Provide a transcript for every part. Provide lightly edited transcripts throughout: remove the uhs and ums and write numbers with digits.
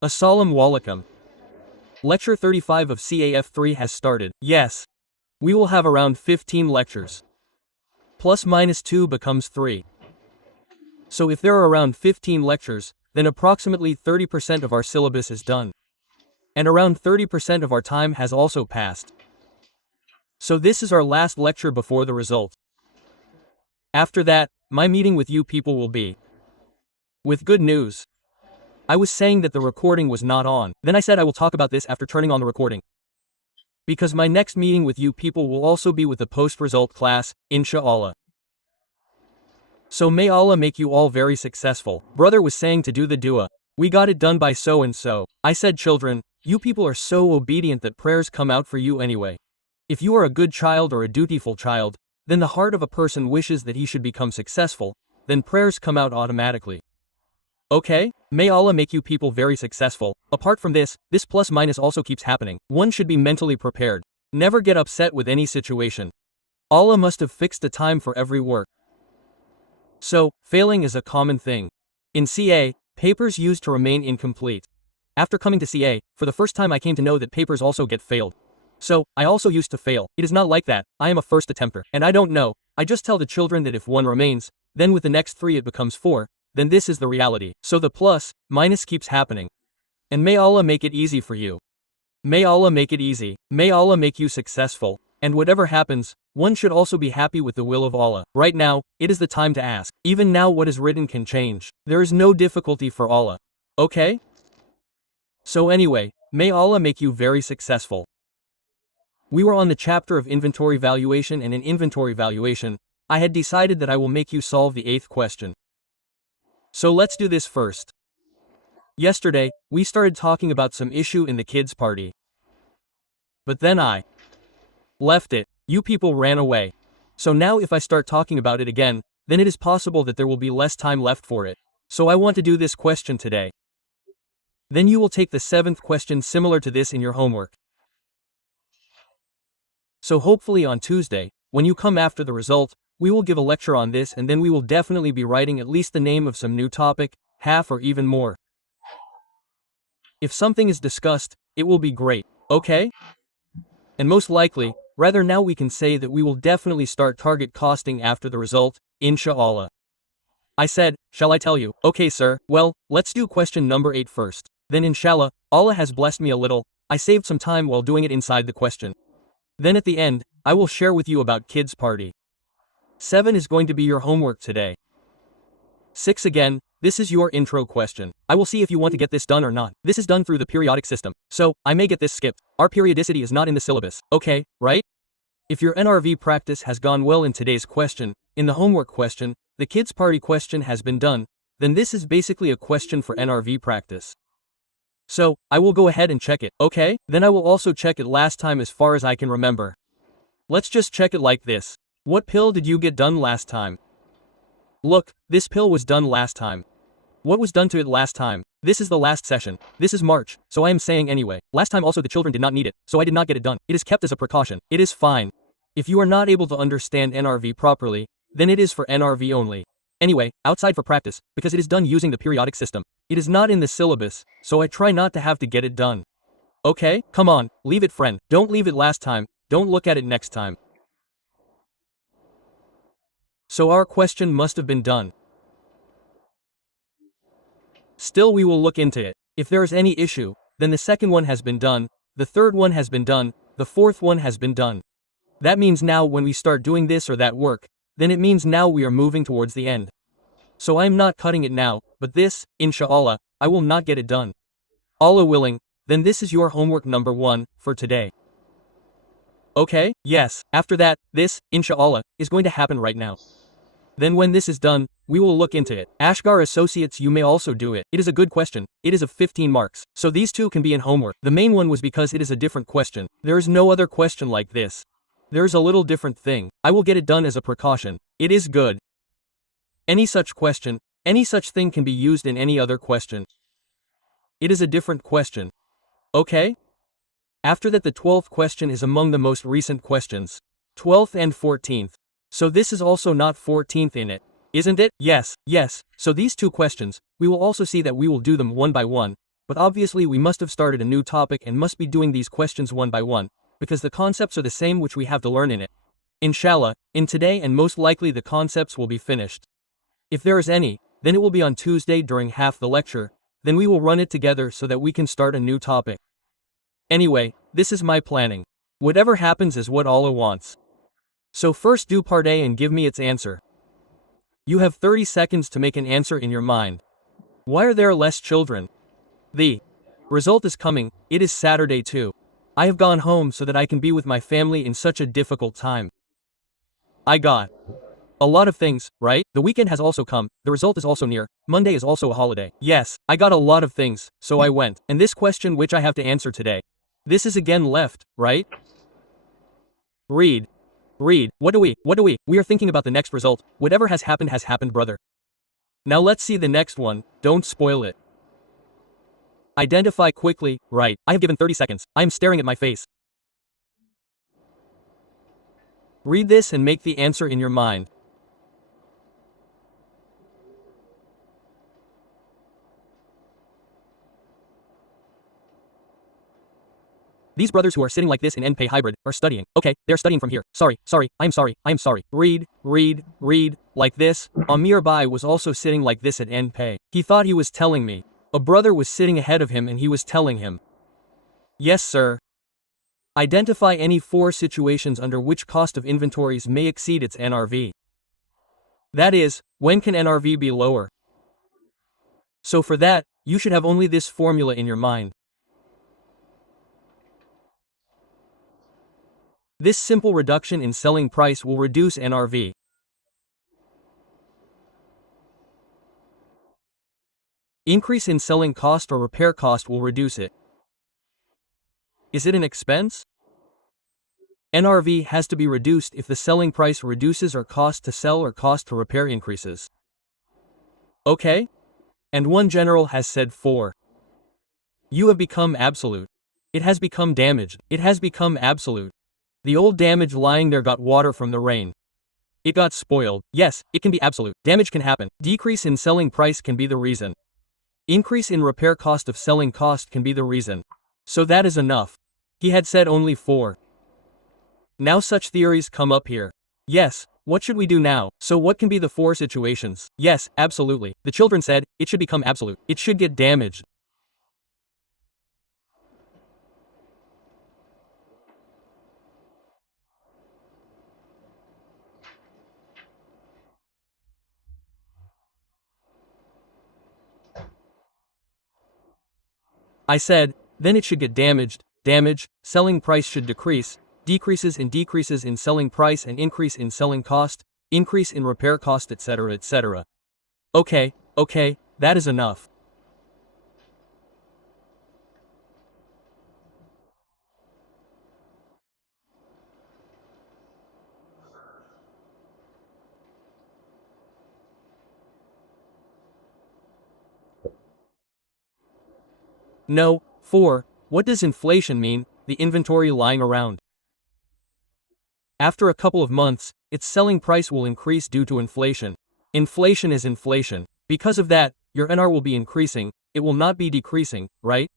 Assalamu alaikum. Lecture 35 of CAF 3 has started. Yes. We will have around 15 lectures. Plus minus 2 becomes 3. So if there are around 15 lectures, then approximately 30% of our syllabus is done. And around 30% of our time has also passed. So this is our last lecture before the result. After that, my meeting with you people will be with good news. I was saying that the recording was not on. Then I said I will talk about this after turning on the recording. Because my next meeting with you people will also be with the post-result class, inshallah. So may Allah make you all very successful. Brother was saying to do the dua. We got it done by so and so. I said, children, you people are so obedient that prayers come out for you anyway. If you are a good child or a dutiful child, then the heart of a person wishes that he should become successful, then prayers come out automatically. Okay? May Allah make you people very successful. Apart from this plus minus also keeps happening. One should be mentally prepared. Never get upset with any situation. Allah must have fixed a time for every work. So, failing is a common thing. In CA, papers used to remain incomplete. After coming to CA, for the first time I came to know that papers also get failed. So, I also used to fail. It is not like that. I am a first attempter. And I don't know. I just tell the children that if one remains, then with the next 3 it becomes 4. Then this is the reality. So the plus, minus keeps happening. And may Allah make it easy for you. May Allah make it easy. May Allah make you successful. And whatever happens, one should also be happy with the will of Allah. Right now, it is the time to ask. Even now what is written can change. There is no difficulty for Allah. Okay? So anyway, may Allah make you very successful. We were on the chapter of inventory valuation, and in inventory valuation, I had decided that I will make you solve the 8th question. So let's do this first. Yesterday, we started talking about some issue in the kids' party. But then I left it. You people ran away. So now if I start talking about it again, then it is possible that there will be less time left for it. So I want to do this question today. Then you will take the 7th question similar to this in your homework. So hopefully on Tuesday, when you come after the result, we will give a lecture on this, and then we will definitely be writing at least the name of some new topic, half or even more. If something is discussed, it will be great, okay? And most likely, rather now we can say that we will definitely start target costing after the result, inshallah. I said, shall I tell you? Okay sir, well, let's do question number 8 first. Then inshallah, Allah has blessed me a little, I saved some time while doing it inside the question. Then at the end, I will share with you about kids' party. 7 is going to be your homework today. 6 again, this is your intro question. I will see if you want to get this done or not. This is done through the periodic system. So, I may get this skipped. Our periodicity is not in the syllabus. Okay, right? If your NRV practice has gone well in today's question, in the homework question, the kids' party question has been done, then this is basically a question for NRV practice. So, I will go ahead and check it, okay? Then I will also check it last time as far as I can remember. Let's just check it like this. What pill did you get done last time? Look, this pill was done last time. What was done to it last time? This is the last session. This is March, so I am saying anyway. Last time also the children did not need it, so I did not get it done. It is kept as a precaution. It is fine. If you are not able to understand NRV properly, then it is for NRV only. Anyway, outside for practice, because it is done using the periodic system. It is not in the syllabus, so I try not to have to get it done. Okay, come on, leave it friend. Don't leave it last time, don't look at it next time. So our question must have been done. Still we will look into it. If there is any issue, then the second one has been done, the third one has been done, the fourth one has been done. That means now when we start doing this or that work, then it means now we are moving towards the end. So I am not cutting it now, but this, inshallah, I will not get it done. Allah willing, then this is your homework number 1, for today. Okay, yes, after that, this, inshallah, is going to happen right now. Then when this is done, we will look into it. Ashgar Associates, you may also do it. It is a good question. It is of 15 marks. So these two can be in homework. The main one was because it is a different question. There is no other question like this. There is a little different thing. I will get it done as a precaution. It is good. Any such question, any such thing can be used in any other question. It is a different question. Okay? After that, the 12th question is among the most recent questions. 12th and 14th. So this is also not 14th in it, isn't it? Yes, yes. So these two questions, we will also see that we will do them one by one. But obviously we must have started a new topic and must be doing these questions one by one, because the concepts are the same which we have to learn in it. Inshallah, in today and most likely the concepts will be finished. If there is any, then it will be on Tuesday during half the lecture, then we will run it together so that we can start a new topic. Anyway, this is my planning. Whatever happens is what Allah wants. So first do part A and give me its answer. You have 30 seconds to make an answer in your mind. Why are there less children? The result is coming. It is Saturday too. I have gone home so that I can be with my family in such a difficult time. I got a lot of things, right? The weekend has also come, the result is also near, Monday is also a holiday. Yes, I got a lot of things, so I went. And this question which I have to answer today. This is again left, right? Read. What do we? We are thinking about the next result. Whatever has happened, brother. Now let's see the next one, don't spoil it. Identify quickly, right? I have given 30 seconds, I am staring at my face. Read this and make the answer in your mind. These brothers who are sitting like this in NPay hybrid are studying. Okay, they're studying from here. Sorry, I'm sorry. Read, like this. Umair Bhai was also sitting like this at NPay. He thought he was telling me. A brother was sitting ahead of him and he was telling him. Yes, sir. Identify any 4 situations under which cost of inventories may exceed its NRV. That is, when can NRV be lower? So for that, you should have only this formula in your mind. This simple reduction in selling price will reduce NRV. Increase in selling cost or repair cost will reduce it. Is it an expense? NRV has to be reduced if the selling price reduces or cost to sell or cost to repair increases. Okay? And one general has said 4. You have become absolute. It has become damaged. It has become absolute. The old damage lying there got water from the rain. It got spoiled. Yes, it can be absolute. Damage can happen. Decrease in selling price can be the reason. Increase in repair cost of selling cost can be the reason. So that is enough. He had said only 4. Now such theories come up here. Yes, what should we do now? So what can be the 4 situations? Yes, absolutely. The children said, it should become absolute. It should get damaged. I said, then it should get damaged. Damage, selling price should decrease. Decreases in selling price and increase in selling cost, increase in repair cost, etc., etc. Okay, that is enough. No, 4. What does inflation mean? The inventory lying around. After a couple of months, its selling price will increase due to inflation. Inflation is inflation. Because of that, your NR will be increasing, it will not be decreasing, right?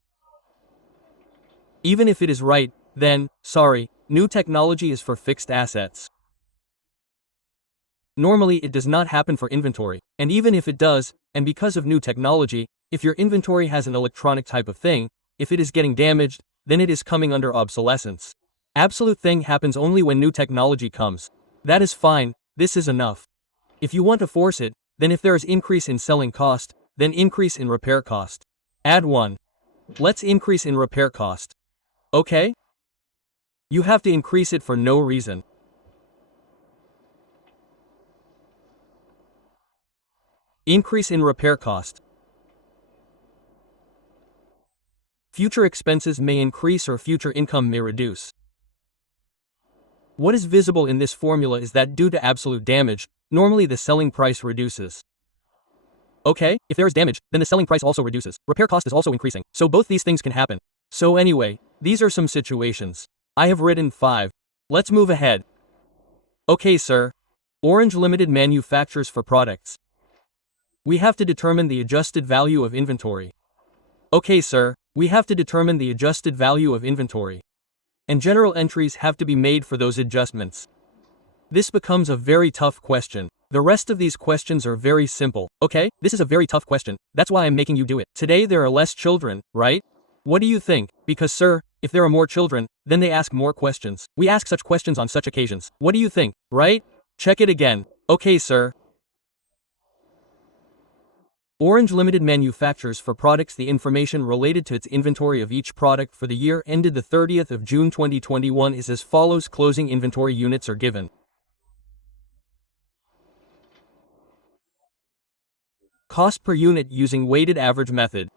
Even if it is right, then, sorry, new technology is for fixed assets. Normally it does not happen for inventory, and even if it does, and because of new technology, if your inventory has an electronic type of thing, if it is getting damaged, then it is coming under obsolescence. Absolute thing happens only when new technology comes. That is fine, this is enough. If you want to force it, then if there is increase in selling cost, then increase in repair cost. Add 1. Let's increase in repair cost. Okay? You have to increase it for no reason. Increase in repair cost. Future expenses may increase or future income may reduce. What is visible in this formula is that due to absolute damage, normally the selling price reduces. Okay, if there is damage, then the selling price also reduces. Repair cost is also increasing, so both these things can happen. So anyway, these are some situations. I have written 5. Let's move ahead. Okay, sir. Orange Limited manufactures for products. We have to determine the adjusted value of inventory. Okay, sir, we have to determine the adjusted value of inventory. And general entries have to be made for those adjustments. This becomes a very tough question. The rest of these questions are very simple. Okay, this is a very tough question. That's why I'm making you do it. Today there are less children, right? What do you think? Because sir, if there are more children, then they ask more questions. We ask such questions on such occasions. What do you think, right? Check it again. Okay, sir. Orange Limited manufactures for products the information related to its inventory of each product for the year ended the 30th of June 2021 is as follows. Closing inventory units are given. Cost per unit using weighted average method.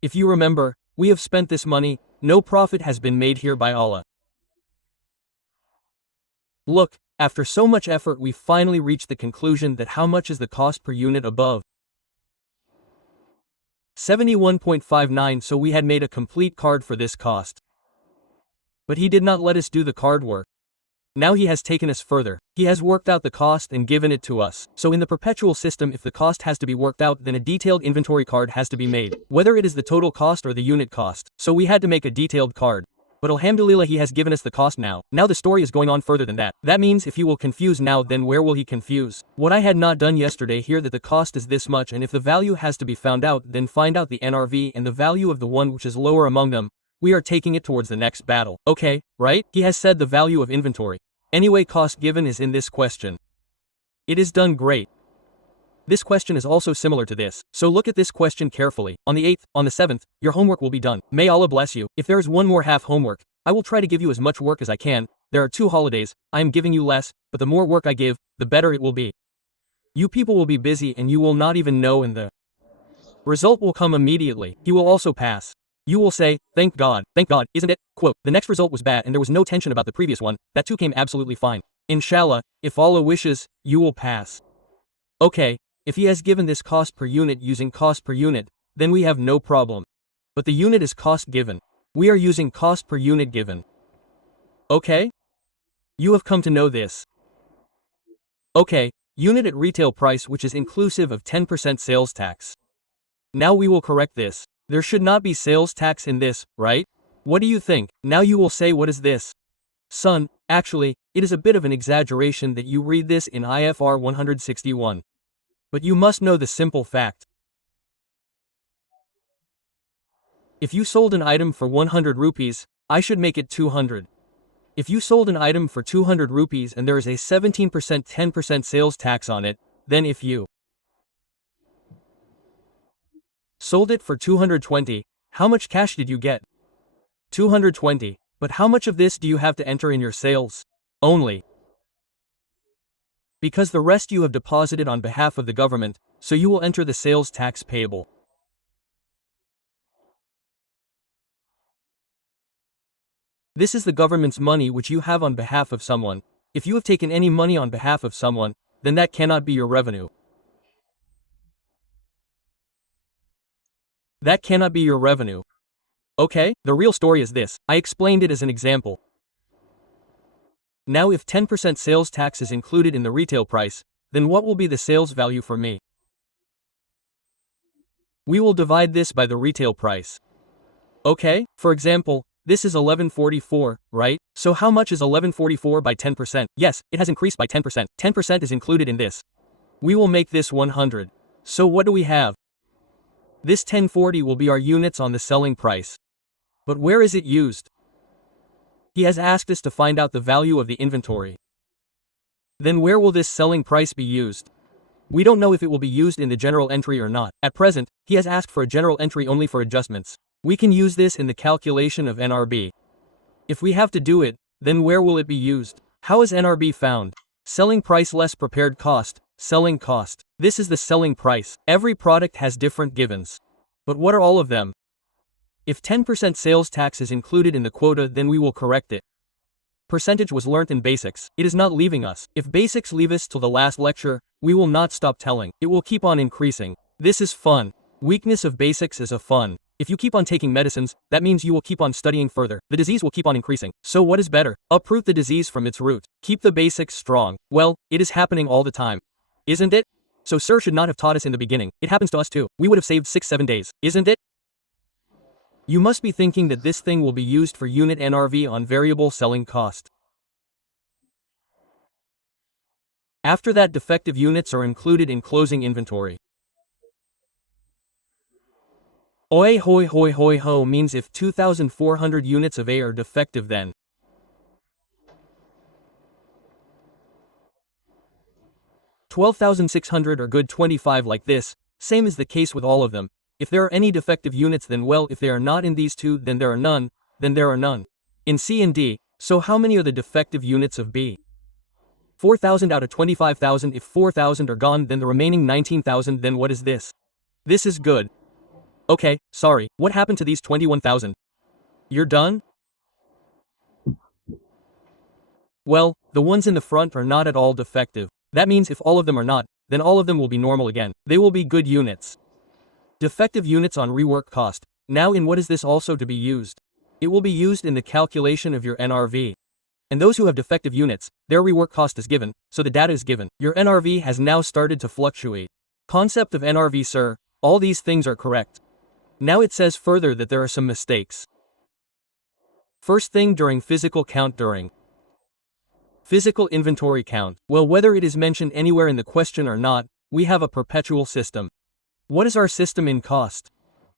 If you remember, we have spent this money, no profit has been made here by Allah. Look, after so much effort we finally reached the conclusion that how much is the cost per unit above 71.59, so we had made a complete card for this cost. But he did not let us do the card work. Now he has taken us further. He has worked out the cost and given it to us. So in the perpetual system, if the cost has to be worked out, then a detailed inventory card has to be made, whether it is the total cost or the unit cost. So we had to make a detailed card. But alhamdulillah, he has given us the cost now. Now the story is going on further than that. That means if he will confuse now, then where will he confuse? What I had not done yesterday here, that the cost is this much, and if the value has to be found out, then find out the NRV and the value of the one which is lower among them. We are taking it towards the next battle. Okay, right? He has said the value of inventory. Anyway, cost given is in this question. It is done great. This question is also similar to this, so look at this question carefully. On the 8th, on the 7th, your homework will be done. May Allah bless you. If there is one more half homework, I will try to give you as much work as I can. There are 2 holidays, I am giving you less, but the more work I give, the better it will be. You people will be busy and you will not even know, and the result will come immediately. He will also pass. You will say, thank God, isn't it? Quote, the next result was bad and there was no tension about the previous one, that too came absolutely fine. Inshallah, if Allah wishes, you will pass. Okay, if he has given this cost per unit using cost per unit, then we have no problem. But the unit is cost given. We are using cost per unit given. Okay? You have come to know this. Okay, unit at retail price, which is inclusive of 10% sales tax. Now we will correct this. There should not be sales tax in this, right? What do you think? Now you will say, what is this? Son, actually, it is a bit of an exaggeration that you read this in IFR 161. But you must know the simple fact. If you sold an item for 100 rupees, I should make it 200. If you sold an item for 200 rupees and there is a 17% 10% sales tax on it, then if you sold it for 220, how much cash did you get? 220. But how much of this do you have to enter in your sales? Only. Because the rest you have deposited on behalf of the government, so you will enter the sales tax payable. This is the government's money which you have on behalf of someone. If you have taken any money on behalf of someone, then that cannot be your revenue. That cannot be your revenue. Okay, the real story is this. I explained it as an example. Now if 10% sales tax is included in the retail price, then what will be the sales value for me? We will divide this by the retail price. Okay, for example, this is 1144, right? So how much is 1144 by 10%? Yes, it has increased by 10%. 10% is included in this. We will make this 100. So what do we have? This 1040 will be our units on the selling price. But where is it used? He has asked us to find out the value of the inventory. Then where will this selling price be used? We don't know if it will be used in the general entry or not. At present, he has asked for a general entry only for adjustments. We can use this in the calculation of NRB. If we have to do it, then where will it be used? How is NRB found? Selling price less prepared cost, selling cost. This is the selling price. Every product has different givens. But what are all of them? If 10% sales tax is included in the quota, then we will correct it. Percentage was learnt in basics. It is not leaving us. If basics leave us till the last lecture, we will not stop telling. It will keep on increasing. This is fun. Weakness of basics is a fun. If you keep on taking medicines, that means you will keep on studying further. The disease will keep on increasing. So what is better? Uproot the disease from its root. Keep the basics strong. Well, it is happening all the time. Isn't it? So sir should not have taught us in the beginning. It happens to us too. We would have saved 6-7 days, isn't it? You must be thinking that this thing will be used for unit NRV on variable selling cost. After that, defective units are included in closing inventory. Oi hoi hoi hoi ho means if 2,400 units of A are defective, then 12,600 are good. 25 like this. Same is the case with all of them. If there are any defective units, then well, if they are not in these two, then there are none, then there are none. In C and D, so how many are the defective units of B? 4,000 out of 25,000. If 4,000 are gone, then the remaining 19,000, then what is this? This is good. Okay, sorry, what happened to these 21,000? You're done? Well, the ones in the front are not at all defective. That means if all of them are not, then all of them will be normal again. They will be good units. Defective units on rework cost. Now in what is this also to be used? It will be used in the calculation of your NRV. And those who have defective units, their rework cost is given, so the data is given. Your NRV has now started to fluctuate. Concept of NRV, sir, all these things are correct. Now it says further that there are some mistakes. First thing, during physical count, during physical inventory count. Well, whether it is mentioned anywhere in the question or not, we have a perpetual system. What is our system in cost?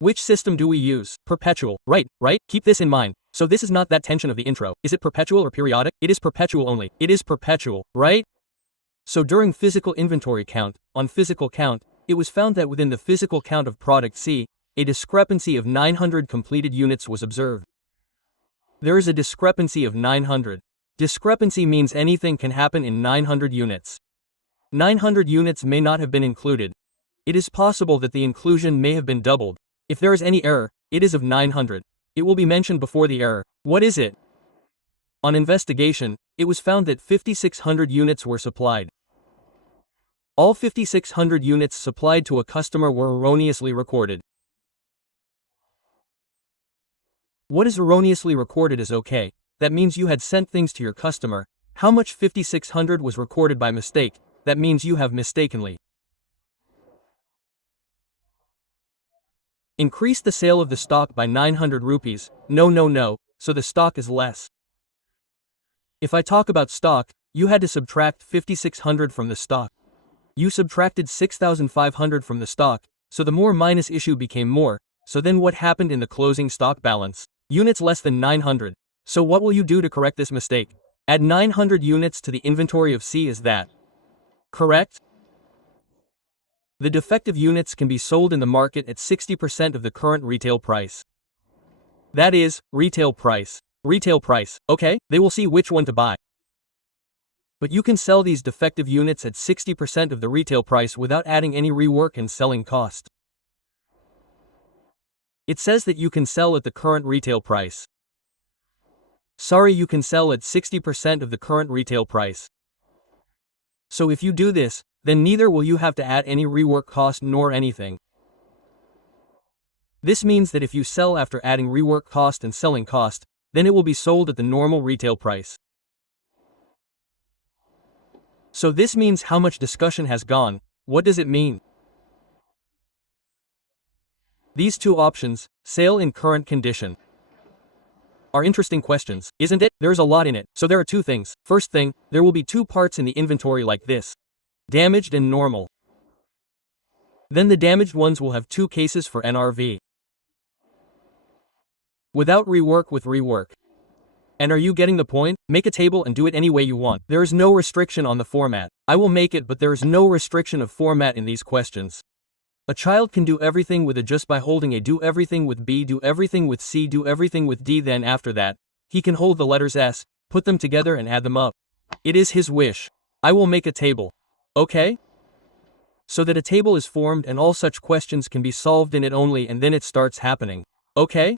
Which system do we use? Perpetual, right? Keep this in mind. So this is not that tension of the intro. Is it perpetual or periodic? It is perpetual only. It is perpetual, right? So during physical inventory count, on physical count, it was found that within the physical count of product C, a discrepancy of 900 completed units was observed. There is a discrepancy of 900. Discrepancy means anything can happen in 900 units. 900 units may not have been included. It is possible that the inclusion may have been doubled. If there is any error, it is of 900. It will be mentioned before the error. What is it? On investigation, it was found that 5,600 units were supplied. All 5,600 units supplied to a customer were erroneously recorded. What is erroneously recorded is okay. That means you had sent things to your customer. How much 5,600 was recorded by mistake? That means you have mistakenly increased the sale of the stock by 900 rupees. No, so the stock is less. If I talk about stock, you had to subtract 5,600 from the stock. You subtracted 6,500 from the stock, so the more minus issue became more. So then what happened in the closing stock balance? Units less than 900. So what will you do to correct this mistake? Add 900 units to the inventory of C. Is that correct? The defective units can be sold in the market at 60% of the current retail price. That is, retail price. Retail price, okay? They will see which one to buy. But you can sell these defective units at 60% of the retail price without adding any rework and selling cost. It says that you can sell at the current retail price. Sorry, you can sell at 60% of the current retail price. So if you do this, then neither will you have to add any rework cost nor anything. This means that if you sell after adding rework cost and selling cost, then it will be sold at the normal retail price. So this means how much discussion has gone. What does it mean? These two options, sale in current condition, are interesting questions, isn't it? There's a lot in it, so there are two things. First thing, there will be two parts in the inventory like this: damaged and normal. Then the damaged ones will have two cases for NRV. Without rework, with rework. And are you getting the point? Make a table and do it any way you want. There is no restriction on the format. I will make it, but there is no restriction of format in these questions. A child can do everything with A just by holding A, do everything with B, do everything with C, do everything with D. Then after that, he can hold the letters S, put them together and add them up. It is his wish. I will make a table. Okay? So that a table is formed and all such questions can be solved in it only, and then it starts happening. Okay?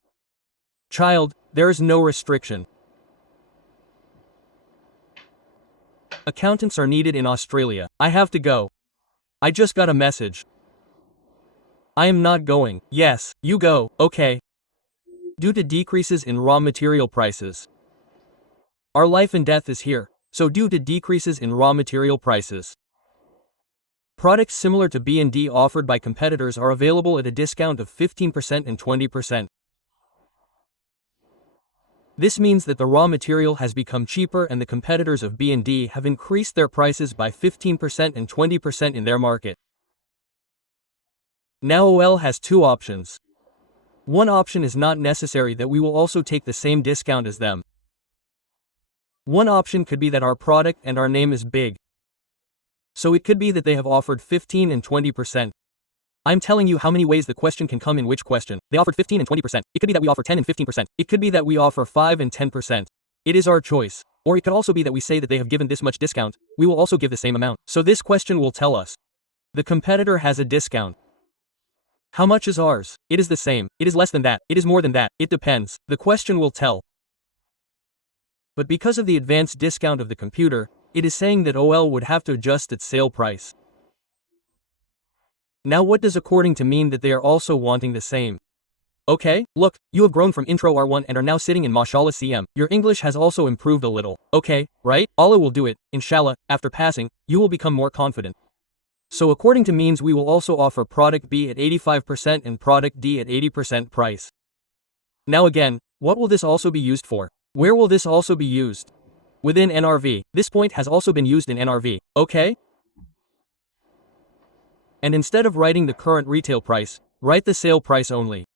Child, there is no restriction. Accountants are needed in Australia. I have to go. I just got a message. I am not going. Yes, you go. Okay. Due to decreases in raw material prices. Our life and death is here. So due to decreases in raw material prices. Products similar to B and D offered by competitors are available at a discount of 15% and 20%. This means that the raw material has become cheaper and the competitors of B and D have increased their prices by 15% and 20% in their market. Now OL has two options. One option is not necessary that we will also take the same discount as them. One option could be that our product and our name is big. So it could be that they have offered 15 and 20%. I'm telling you how many ways the question can come in which question. They offered 15 and 20%. It could be that we offer 10 and 15%. It could be that we offer 5 and 10%. It is our choice. Or it could also be that we say that they have given this much discount, we will also give the same amount. So this question will tell us. The competitor has a discount. How much is ours? It is the same. It is less than that. It is more than that. It depends. The question will tell. But because of the advanced discount of the computer, it is saying that OL would have to adjust its sale price. Now what does according to mean that they are also wanting the same? Okay, look, you have grown from Intro R1 and are now sitting in Mashallah CM. Your English has also improved a little. Okay, right? Allah will do it, inshallah. After passing, you will become more confident. So according to means we will also offer product B at 85% and product D at 80% price. Now again, what will this also be used for? Where will this also be used? Within NRV. This point has also been used in NRV, okay? And instead of writing the current retail price, write the sale price only.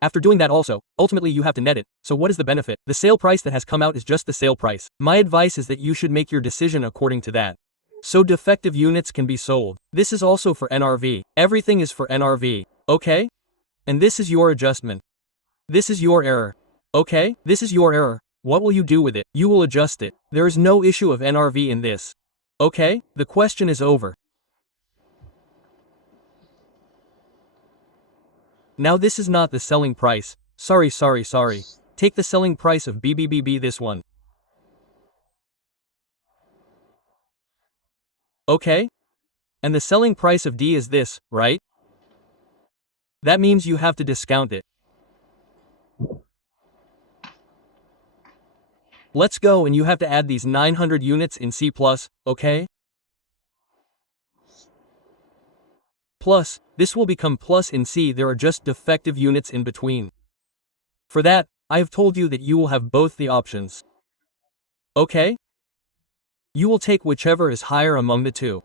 After doing that also, ultimately you have to net it, so what is the benefit? The sale price that has come out is just the sale price. My advice is that you should make your decision according to that. So defective units can be sold. This is also for NRV. Everything is for NRV, okay? And this is your adjustment. This is your error. Okay? This is your error. What will you do with it? You will adjust it. There is no issue of NRV in this. Okay? The question is over. Now this is not the selling price. Sorry. Take the selling price of BBBB this one. Okay? And the selling price of D is this, right? That means you have to discount it. Let's go and you have to add these 900 units in C+, okay? Plus, this will become plus in C. There are just defective units in between. For that, I have told you that you will have both the options. Okay? You will take whichever is higher among the two.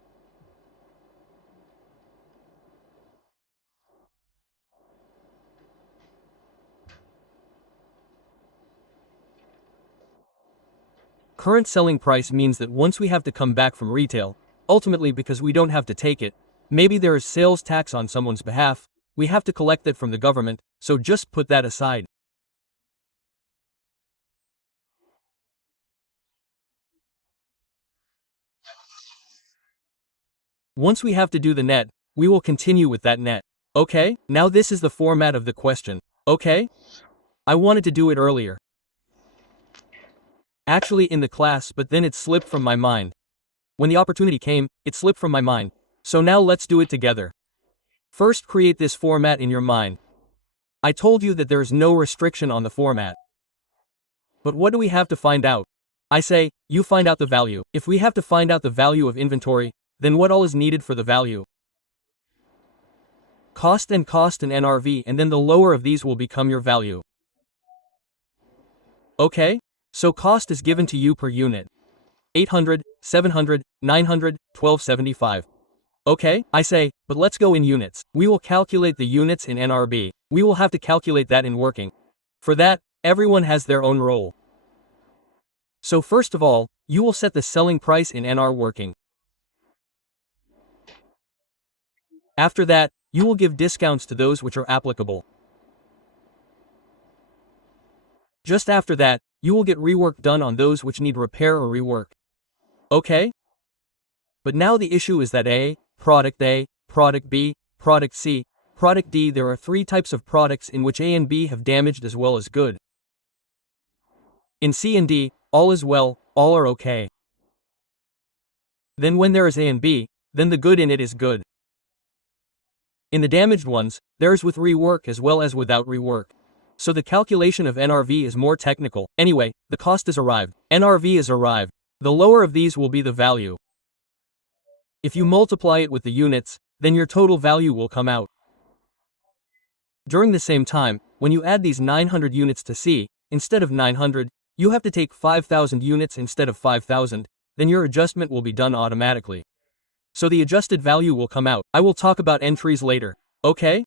Current selling price means that once we have to come back from retail, ultimately because we don't have to take it, maybe there is sales tax on someone's behalf, we have to collect that from the government, so just put that aside. Once we have to do the net, we will continue with that net. Okay? Now this is the format of the question. Okay? I wanted to do it earlier. Actually in the class, but then it slipped from my mind. When the opportunity came, it slipped from my mind. So now let's do it together. First create this format in your mind. I told you that there is no restriction on the format. But what do we have to find out? I say, you find out the value. If we have to find out the value of inventory, then what all is needed for the value? Cost and NRV, and then the lower of these will become your value. Okay? So cost is given to you per unit. 800, 700, 900, 1275. Okay, I say, but let's go in units. We will calculate the units in NRB. We will have to calculate that in working. For that, everyone has their own role. So first of all, you will set the selling price in NR working. After that, you will give discounts to those which are applicable. Just after that, you will get rework done on those which need repair or rework. Okay? But now the issue is that A, product B, product C, product D. There are three types of products in which A and B have damaged as well as good. In C and D, all is well, all are okay. Then when there is A and B, then the good in it is good. In the damaged ones, there is with rework as well as without rework. So the calculation of NRV is more technical. Anyway, the cost is arrived. NRV is arrived. The lower of these will be the value. If you multiply it with the units, then your total value will come out. During the same time, when you add these 900 units to C, instead of 900, you have to take 5,000 units instead of 5,000, then your adjustment will be done automatically. So the adjusted value will come out. I will talk about entries later, okay?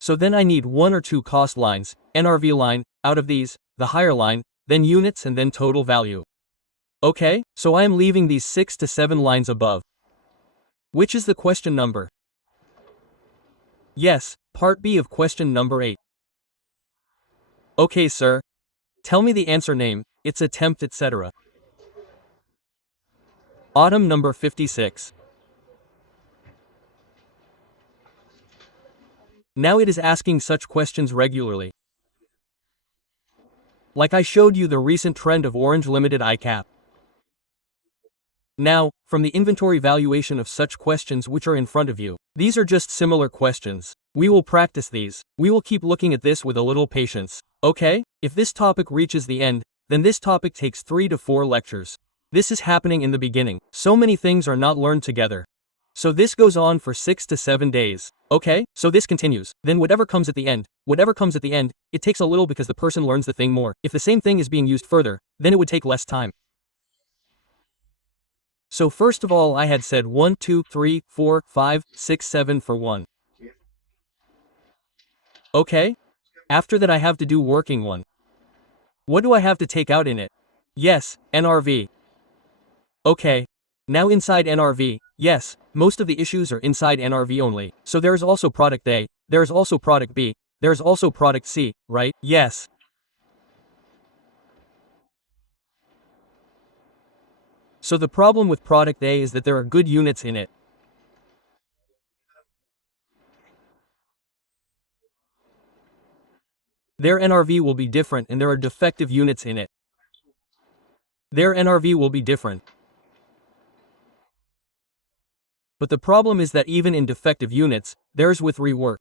So then I need 1 or 2 cost lines, NRV line, out of these, the higher line, then units and then total value. Okay, so I am leaving these 6 to 7 lines above. Which is the question number? Yes, part B of question number 8. Okay sir. Tell me the answer name, its attempt etc. Autumn number 56. Now it is asking such questions regularly. Like I showed you the recent trend of Orange Limited CAF. Now, from the inventory valuation of such questions which are in front of you, these are just similar questions. We will practice these. We will keep looking at this with a little patience. Okay? If this topic reaches the end, then this topic takes 3 to 4 lectures. This is happening in the beginning. So many things are not learned together. So this goes on for 6 to 7 days. Okay? So this continues. Then whatever comes at the end, it takes a little because the person learns the thing more. If the same thing is being used further, then it would take less time. So first of all I had said 1, 2, 3, 4, 5, 6, 7 for 1. Okay? After that I have to do working 1. What do I have to take out in it? Yes, NRV. Okay. Now inside NRV, yes, most of the issues are inside NRV only. So there is also product A, there is also product B, there is also product C, right? Yes. So the problem with product A is that there are good units in it. Their NRV will be different and there are defective units in it. Their NRV will be different. But the problem is that even in defective units, there's with rework.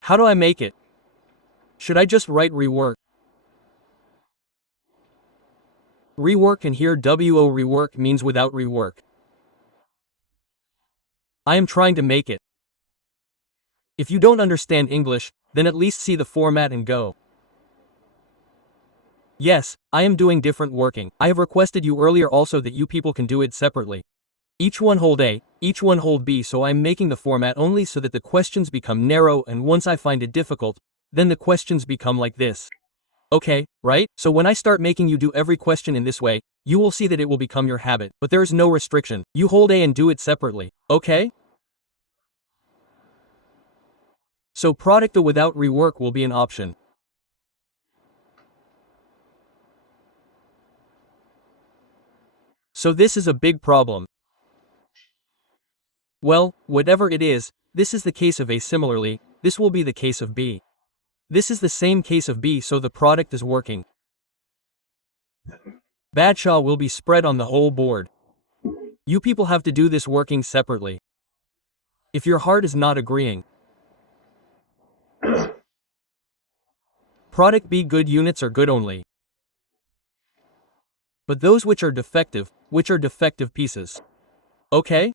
How do I make it? Should I just write rework? Rework and here WO rework means without rework. I am trying to make it. If you don't understand English, then at least see the format and go. Yes, I am doing different working. I have requested you earlier also that you people can do it separately. Each one hold A, each one hold B, so I'm making the format only so that the questions become narrow and once I find it difficult, then the questions become like this. Okay, right? So when I start making you do every question in this way, you will see that it will become your habit, but there is no restriction. You hold A and do it separately, okay? So product A without rework will be an option. So this is a big problem. Well, whatever it is, this is the case of A. Similarly, this will be the case of B. This is the same case of B, so the product is working. Badshaw will be spread on the whole board. You people have to do this working separately. If your heart is not agreeing. Product B good units are good only. But those which are defective pieces. Okay?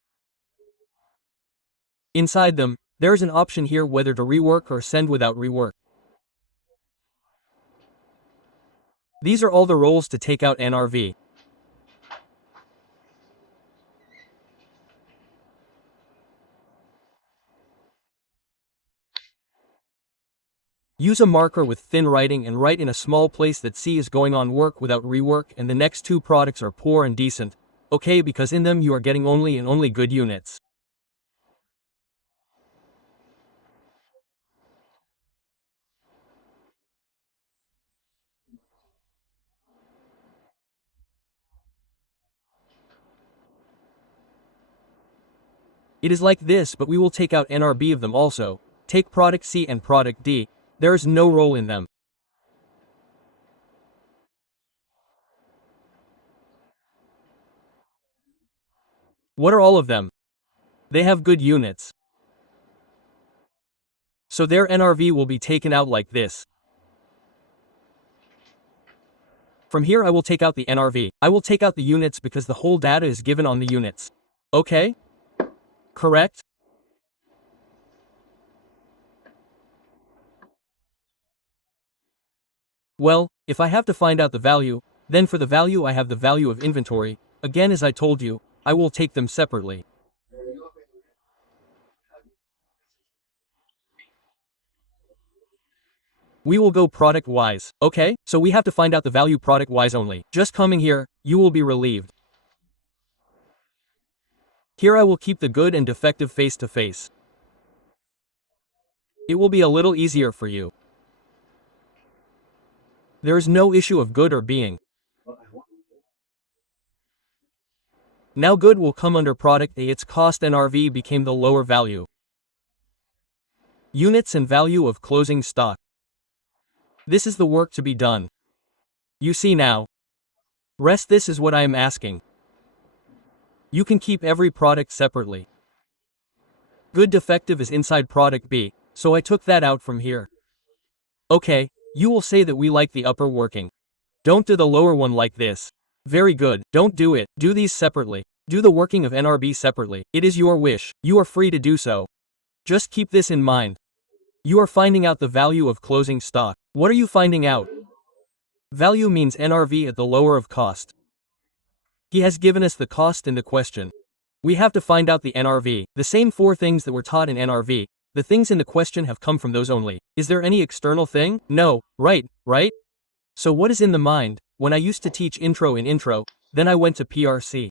Inside them, there is an option here whether to rework or send without rework. These are all the roles to take out NRV. Use a marker with thin writing and write in a small place that C is going on work without rework and the next 2 products are poor and decent. Okay, because in them you are getting only good units. It is like this, but we will take out NRB of them also. Take product C and product D. There is no role in them. What are all of them? They have good units. So their NRV will be taken out like this. From here I will take out the NRV. I will take out the units because the whole data is given on the units. Okay? Correct? Well, if I have to find out the value, then for the value I have the value of inventory. Again, as I told you, I will take them separately. We will go product-wise, okay? So we have to find out the value product-wise only. Just coming here, you will be relieved. Here I will keep the good and defective face-to-face. It will be a little easier for you. There is no issue of good or being. Now good will come under product A. Its cost NRV became the lower value. Units and value of closing stock. This is the work to be done. You see now. Rest, this is what I am asking. You can keep every product separately. Good defective is inside product B, so I took that out from here. Okay, you will say that we like the upper working. Don't do the lower one like this. Very good, don't do it, do these separately. Do the working of NRB separately. It is your wish, you are free to do so. Just keep this in mind. You are finding out the value of closing stock. What are you finding out? Value means NRV at the lower of cost. He has given us the cost in the question. We have to find out the NRV. The same 4 things that were taught in NRV. The things in the question have come from those only. Is there any external thing? No, right? So what is in the mind? When I used to teach intro in intro, then I went to PRC.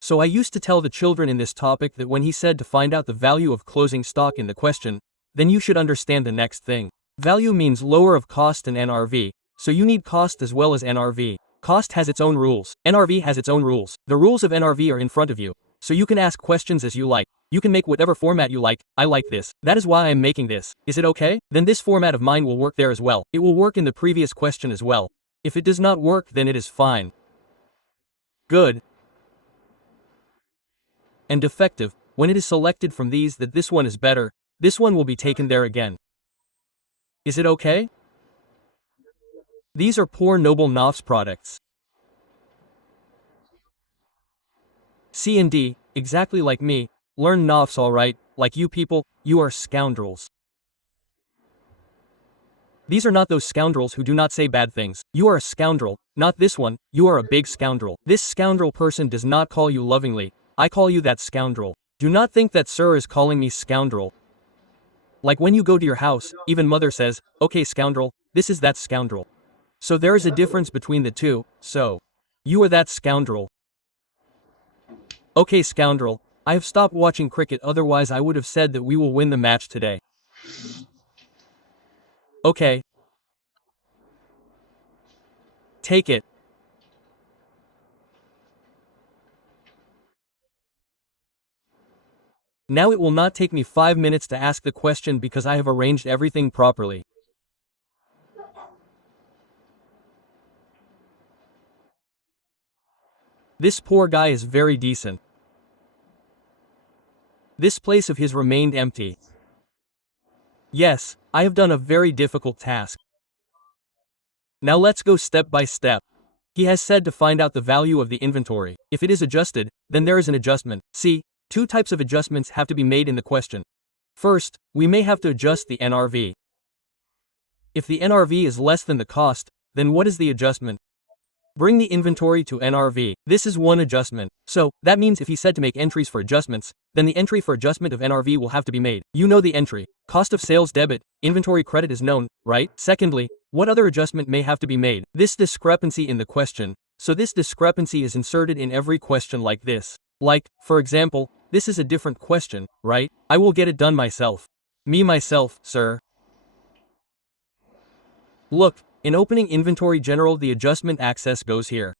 So I used to tell the children in this topic that when he said to find out the value of closing stock in the question, then you should understand the next thing. Value means lower of cost and NRV, so you need cost as well as NRV. Cost has its own rules. NRV has its own rules. The rules of NRV are in front of you, so you can ask questions as you like. You can make whatever format you like. I like this. That is why I am making this. Is it okay? Then this format of mine will work there as well. It will work in the previous question as well. If it does not work, then it is fine. Good. And defective, when it is selected from these that this one is better, this one will be taken there again. Is it okay? These are poor noble NOFs products. C and D, exactly like me, learn NOFs alright, like you people, you are scoundrels. These are not those scoundrels who do not say bad things. You are a scoundrel, not this one, you are a big scoundrel. This scoundrel person does not call you lovingly, I call you that scoundrel. Do not think that sir is calling me scoundrel. Like when you go to your house, even mother says, okay scoundrel, this is that scoundrel. So there is a difference between the two, so. You are that scoundrel. Okay scoundrel, I have stopped watching cricket, otherwise I would have said that we will win the match today. Okay. Take it. Now it will not take me 5 minutes to ask the question because I have arranged everything properly. This poor guy is very decent. This place of his remained empty. Yes, I have done a very difficult task. Now let's go step by step. He has said to find out the value of the inventory. If it is adjusted, then there is an adjustment. See, 2 types of adjustments have to be made in the question. First, we may have to adjust the NRV. If the NRV is less than the cost, then what is the adjustment? Bring the inventory to NRV. This is one adjustment. So, that means if he said to make entries for adjustments, then the entry for adjustment of NRV will have to be made. You know the entry. Cost of sales debit, inventory credit is known, right? Secondly, what other adjustment may have to be made? This discrepancy in the question. So this discrepancy is inserted in every question like this. Like, for example, this is a different question, right? I will get it done myself. Me myself, sir. Look, in opening inventory general the adjustment access goes here.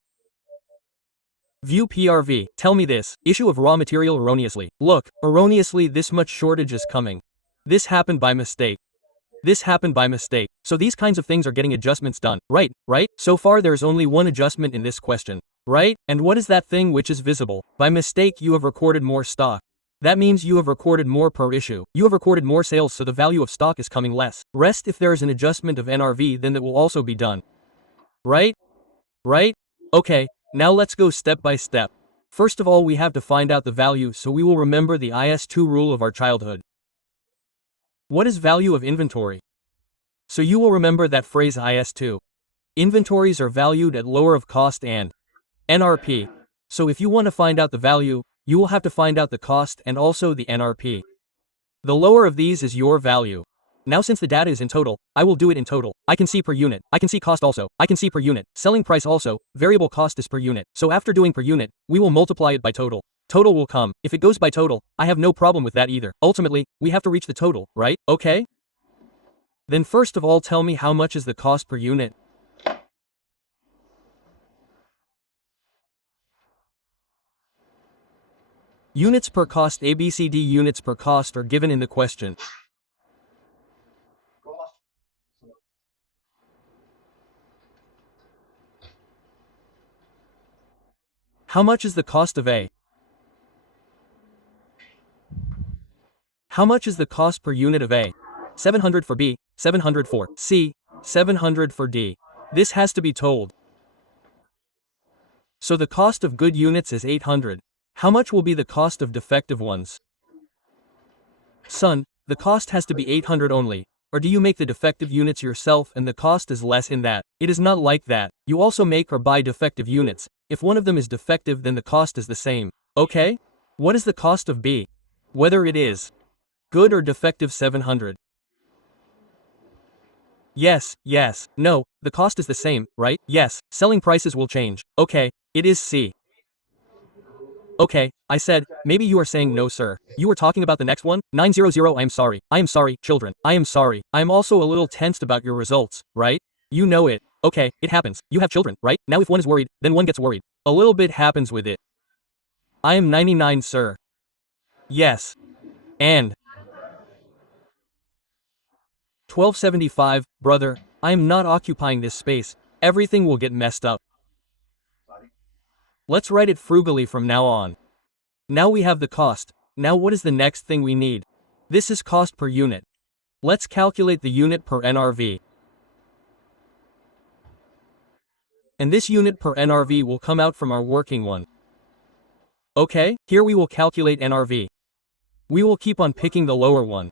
View PRV, tell me this, issue of raw material erroneously. Look, erroneously this much shortage is coming. This happened by mistake. This happened by mistake. So these kinds of things are getting adjustments done, right? So far there is only one adjustment in this question, right? And what is that thing which is visible? By mistake you have recorded more stock. That means you have recorded more per issue. You have recorded more sales, so the value of stock is coming less. Rest, if there is an adjustment of NRV, then that will also be done. Right? right? Okay, now let's go step by step. First of all, we have to find out the value, so we will remember the IS2 rule of our childhood. What is value of inventory? So you will remember that phrase IS2. Inventories are valued at lower of cost and NRP. So if you want to find out the value, you will have to find out the cost and also the NRP. The lower of these is your value. Now since the data is in total, I will do it in total. I can see per unit, I can see cost also, I can see per unit, selling price also, variable cost is per unit. So after doing per unit, we will multiply it by total. Total will come. If it goes by total, I have no problem with that either. Ultimately, we have to reach the total, right? Okay? Then first of all, tell me how much is the cost per unit. Units per cost. ABCD units per cost are given in the question. How much is the cost of A? How much is the cost per unit of A? 700 for B, 700 for C, 700 for D. This has to be told. So the cost of good units is 800. How much will be the cost of defective ones? Son, the cost has to be 800 only. Or do you make the defective units yourself and the cost is less in that? It is not like that. You also make or buy defective units. If one of them is defective, then the cost is the same. Okay? What is the cost of B? Whether it is good or defective. 700. Yes, no, the cost is the same, right? Yes, selling prices will change. Okay, it is C. Okay, I said, maybe you are saying no sir. You were talking about the next one? 900. I am sorry, children. I am sorry. I am also a little tensed about your results, right? You know it. Okay, it happens. You have children, right? Now if one is worried, then one gets worried. A little bit happens with it. I am 99 sir. Yes. And 1275, brother, I am not occupying this space. Everything will get messed up. Let's write it frugally from now on. Now we have the cost. Now what is the next thing we need? This is cost per unit. Let's calculate the unit per NRV. And this unit per NRV will come out from our working one. Okay, here we will calculate NRV. We will keep on picking the lower one.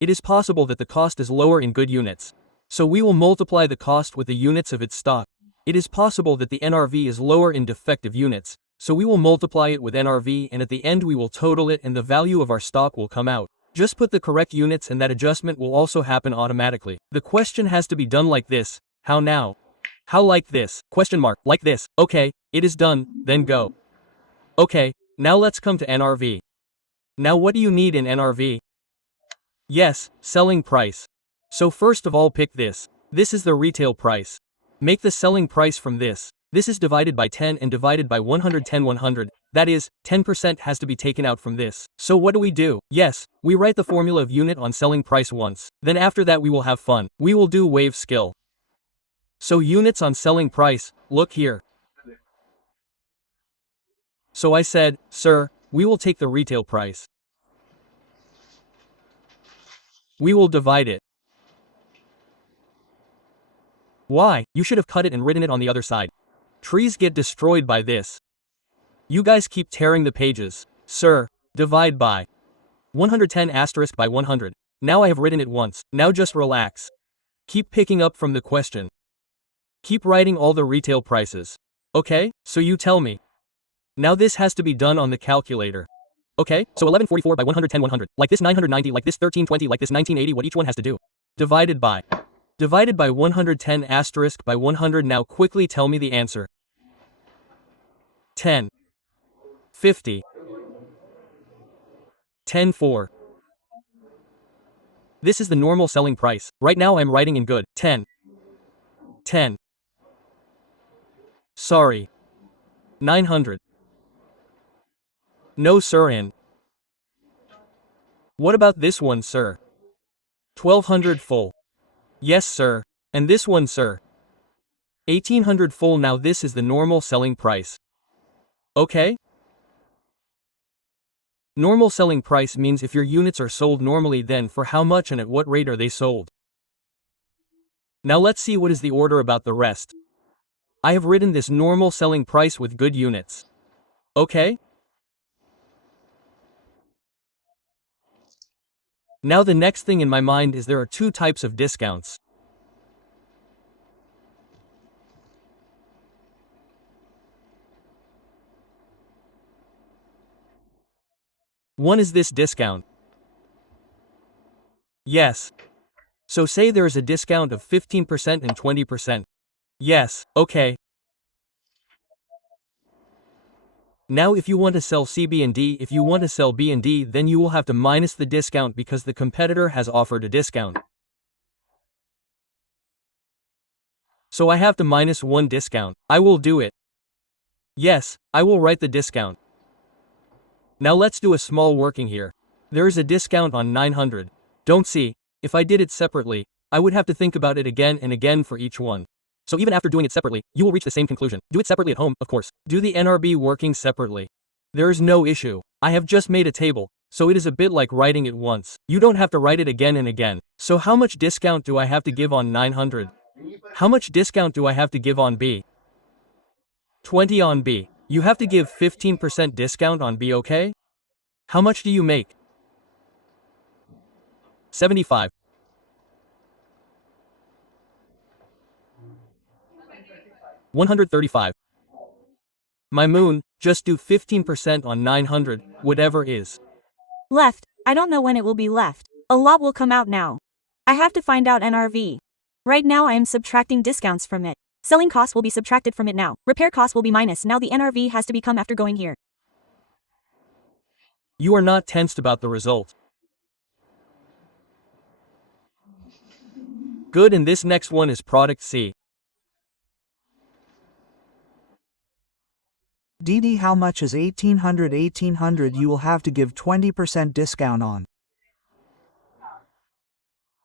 It is possible that the cost is lower in good units. So we will multiply the cost with the units of its stock. It is possible that the NRV is lower in defective units. So we will multiply it with NRV and at the end we will total it and the value of our stock will come out. Just put the correct units and that adjustment will also happen automatically. The question has to be done like this. How now? How like this? Question mark. Like this. Okay, it is done, then go. Okay, now let's come to NRV. Now what do you need in NRV? Yes, selling price. So first of all pick this. This is the retail price. Make the selling price from this. This is divided by 10 and divided by 110 100, that is, 10% has to be taken out from this. So what do we do? Yes, we write the formula of unit on selling price once. Then after that we will have fun. We will do wave skill. So units on selling price, look here. So I said, sir, we will take the retail price. We will divide it. Why? You should have cut it and written it on the other side. Trees get destroyed by this. You guys keep tearing the pages. Sir, divide by 110 asterisk by 100. Now I have written it once. Now just relax. Keep picking up from the question. Keep writing all the retail prices. Okay, so you tell me. Now this has to be done on the calculator. Okay, so 1144 by 110 100. Like this 990, like this 1320, like this 1980, what each one has to do. Divided by 110 asterisk by 100. Now quickly tell me the answer. 10. 50. 10 4. This is the normal selling price. Right now I'm writing in good. 10. 10. Sorry. 900. No sir and. What about this one sir? 1200 full. Yes sir. And this one sir? 1800 full. Now this is the normal selling price. Okay? Normal selling price means if your units are sold normally, then for how much and at what rate are they sold. Now let's see what is the order about the rest. I have written this normal selling price with good units. Okay? Now the next thing in my mind is there are two types of discounts. One is this discount. Yes. So say there is a discount of 15% and 20%. Yes, okay. Now if you want to sell C, B, and D, if you want to sell B and D, then you will have to minus the discount because the competitor has offered a discount. So I have to minus one discount. I will do it. Yes, I will write the discount. Now let's do a small working here. There is a discount on 900. Don't see, if I did it separately, I would have to think about it again and again for each one. So even after doing it separately, you will reach the same conclusion. Do it separately at home, of course. Do the NRB working separately. There is no issue. I have just made a table, so it is a bit like writing it once. You don't have to write it again and again. So how much discount do I have to give on 900? How much discount do I have to give on B? 20 on B. You have to give 15% discount on B, okay? How much do you make? 75. 135. My moon, just do 15% on 900, whatever is. Left. I don't know when it will be left. A lot will come out now. I have to find out NRV. Right now I am subtracting discounts from it. Selling costs will be subtracted from it now. Repair costs will be minus. Now the NRV has to become after going here. You are not tensed about the result. Good, and this next one is product C. DD, how much is 1800? 1800 you will have to give 20% discount on.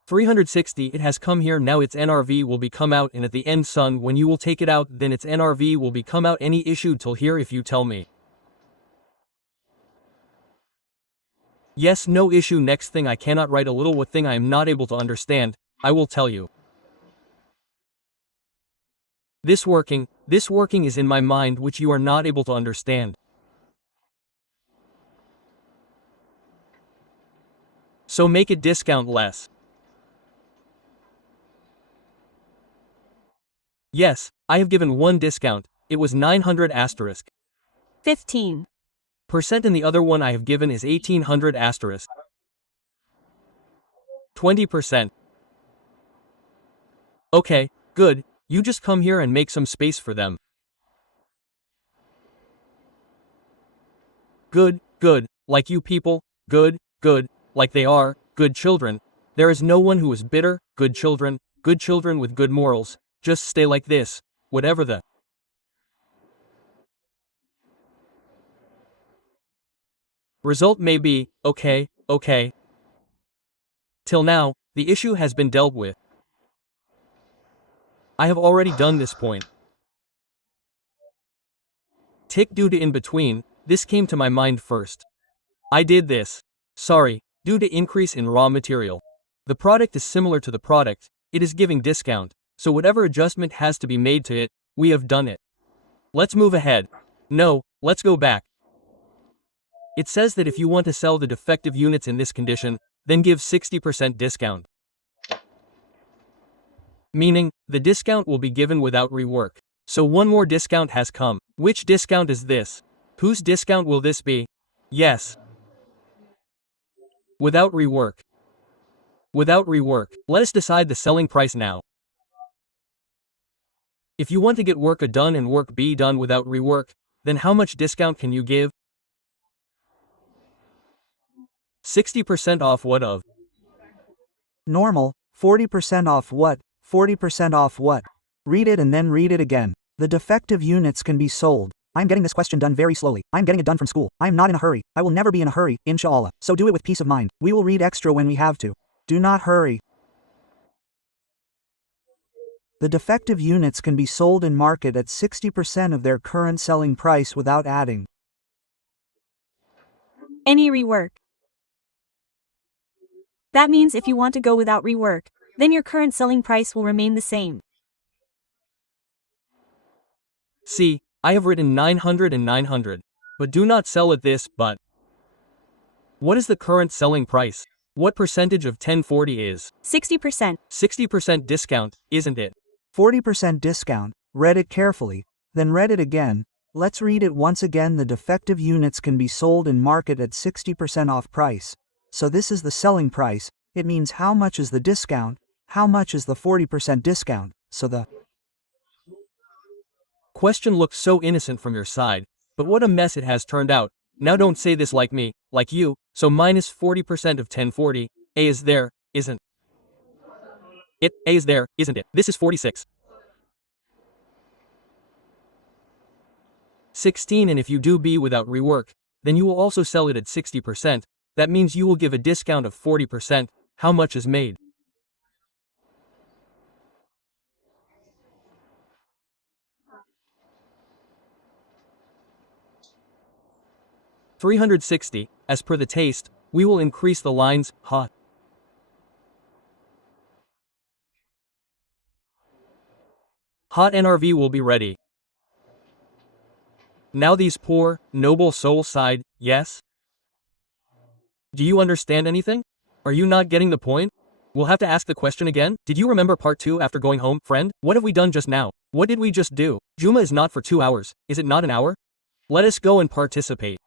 360, it has come here, now its NRV will be come out, and at the end son, when you will take it out, then its NRV will be come out any issue till here if you tell me. Yes, no issue. Next thing I cannot write a little what thing I am not able to understand, I will tell you. This working is in my mind which you are not able to understand. So make it discount less. Yes, I have given one discount, it was 900 asterisk. 15%. And the other one I have given is 1800 asterisk. 20%. Okay, good, you just come here and make some space for them. Good, good, like you people, good, good, like they are, good children. There is no one who is bitter, good children with good morals, just stay like this, whatever the result may be, okay, okay. Till now, the issue has been dealt with. I have already done this point. Tick due to in between, this came to my mind first. I did this. Sorry, due to increase in raw material. The product is similar to the product, it is giving discount, so whatever adjustment has to be made to it, we have done it. Let's move ahead. No, let's go back. It says that if you want to sell the defective units in this condition, then give 60% discount. Meaning, the discount will be given without rework. So one more discount has come. Which discount is this? Whose discount will this be? Yes. Without rework. Without rework. Let us decide the selling price now. If you want to get work A done and work B done without rework, then how much discount can you give? 60% off what of? Normal, 40% off what? 40% off what? Read it and then read it again. The defective units can be sold. I'm getting this question done very slowly. I'm getting it done from school. I'm not in a hurry. I will never be in a hurry, inshallah. So do it with peace of mind. We will read extra when we have to. Do not hurry. The defective units can be sold in market at 60% of their current selling price without adding Any rework. That means if you want to go without rework, then your current selling price will remain the same. See, I have written 900 and 900. But do not sell at this, but. What is the current selling price? What percentage of 1040 is? 60%. 60% discount, isn't it? 40% discount. Read it carefully, then read it again. Let's read it once again. The defective units can be sold in market at 60% off price. So this is the selling price. It means how much is the discount, how much is the 40% discount, so the Question looks so innocent from your side, but what a mess it has turned out. Now don't say this like me, like you, so minus 40% of 1040, A is there, isn't it? A is there, isn't it? This is 46. 16, and if you do B without rework, then you will also sell it at 60%, that means you will give a discount of 40%, how much is made? $360, as per the taste, we will increase the lines, hot. Hot NRV will be ready. Now these poor, noble soul side, yes? Do you understand anything? Are you not getting the point? We'll have to ask the question again. Did you remember part 2 after going home, friend? What have we done just now? What did we just do? Juma is not for 2 hours, is it not an hour? Let us go and participate.